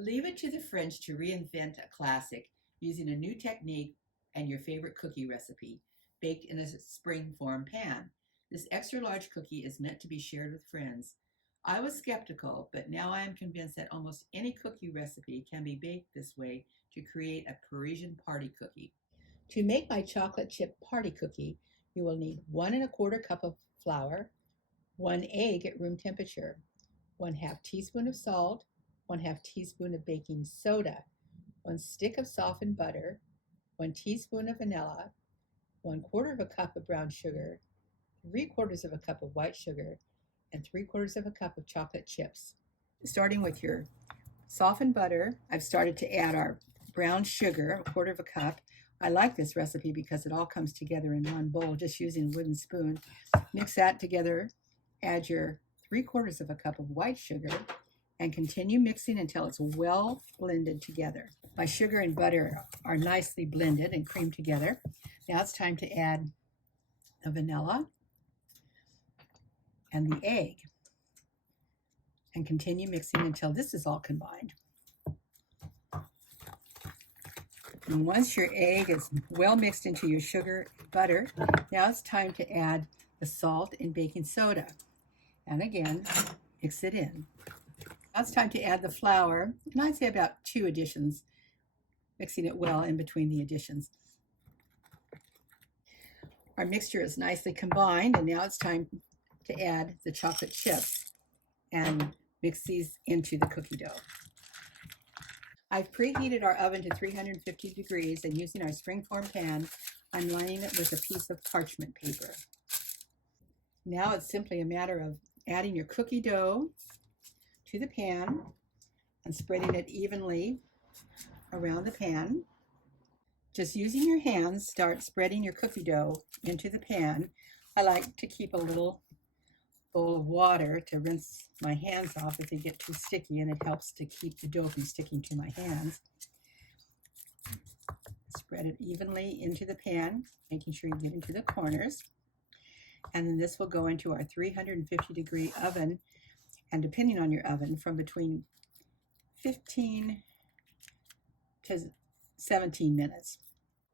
Leave it to the French to reinvent a classic using a new technique and your favorite cookie recipe, baked in a spring-form pan. This extra large cookie is meant to be shared with friends. I was skeptical, but now I am convinced that almost any cookie recipe can be baked this way to create a Parisian party cookie. To make my chocolate chip party cookie, you will need 1 1/4 cup of flour, 1 egg at room temperature, 1/2 teaspoon of salt, 1/2 teaspoon of baking soda, 1 stick of softened butter, 1 teaspoon of vanilla, 1/4 cup of brown sugar, 3/4 cup of white sugar, and 3/4 cup of chocolate chips. Starting with your softened butter, I've started to add our brown sugar, 1/4 cup. I like this recipe because it all comes together in one bowl, just using a wooden spoon. Mix that together, add your 3/4 cup of white sugar, and continue mixing until it's well blended together. My sugar and butter are nicely blended and creamed together. Now it's time to add the vanilla and the egg and continue mixing until this is all combined. And once your egg is well mixed into your sugar and butter, now it's time to add the salt and baking soda. And again, mix it in. Now it's time to add the flour, and I'd say about 2 additions, mixing it well in between the additions. Our mixture is nicely combined, and now it's time to add the chocolate chips and mix these into the cookie dough. I've preheated our oven to 350 degrees, and using our springform pan, I'm lining it with a piece of parchment paper. Now it's simply a matter of adding your cookie dough to the pan and spreading it evenly around the pan. Just using your hands, start spreading your cookie dough into the pan. I like to keep a little bowl of water to rinse my hands off if they get too sticky, and it helps to keep the dough from sticking to my hands. Spread it evenly into the pan, making sure you get into the corners. And then this will go into our 350 degree oven, and depending on your oven, from between 15 to 17 minutes.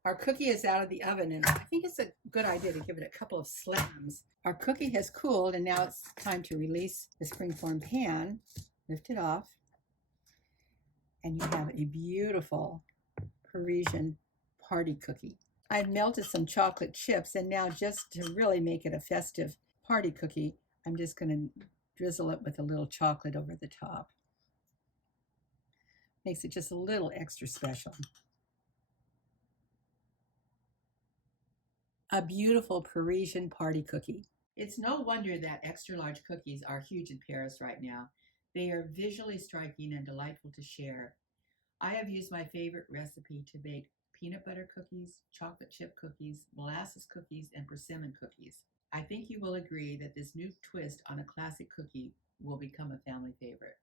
Our cookie is out of the oven, and I think it's a good idea to give it a couple of slams. Our cookie has cooled, and now it's time to release the springform pan. Lift it off, and you have a beautiful Parisian party cookie. I've melted some chocolate chips, and now just to really make it a festive party cookie, I'm just going to drizzle it with a little chocolate over the top. Makes it just a little extra special. A beautiful Parisian party cookie. It's no wonder that extra large cookies are huge in Paris right now. They are visually striking and delightful to share. I have used my favorite recipe to bake peanut butter cookies, chocolate chip cookies, molasses cookies, and persimmon cookies. I think you will agree that this new twist on a classic cookie will become a family favorite.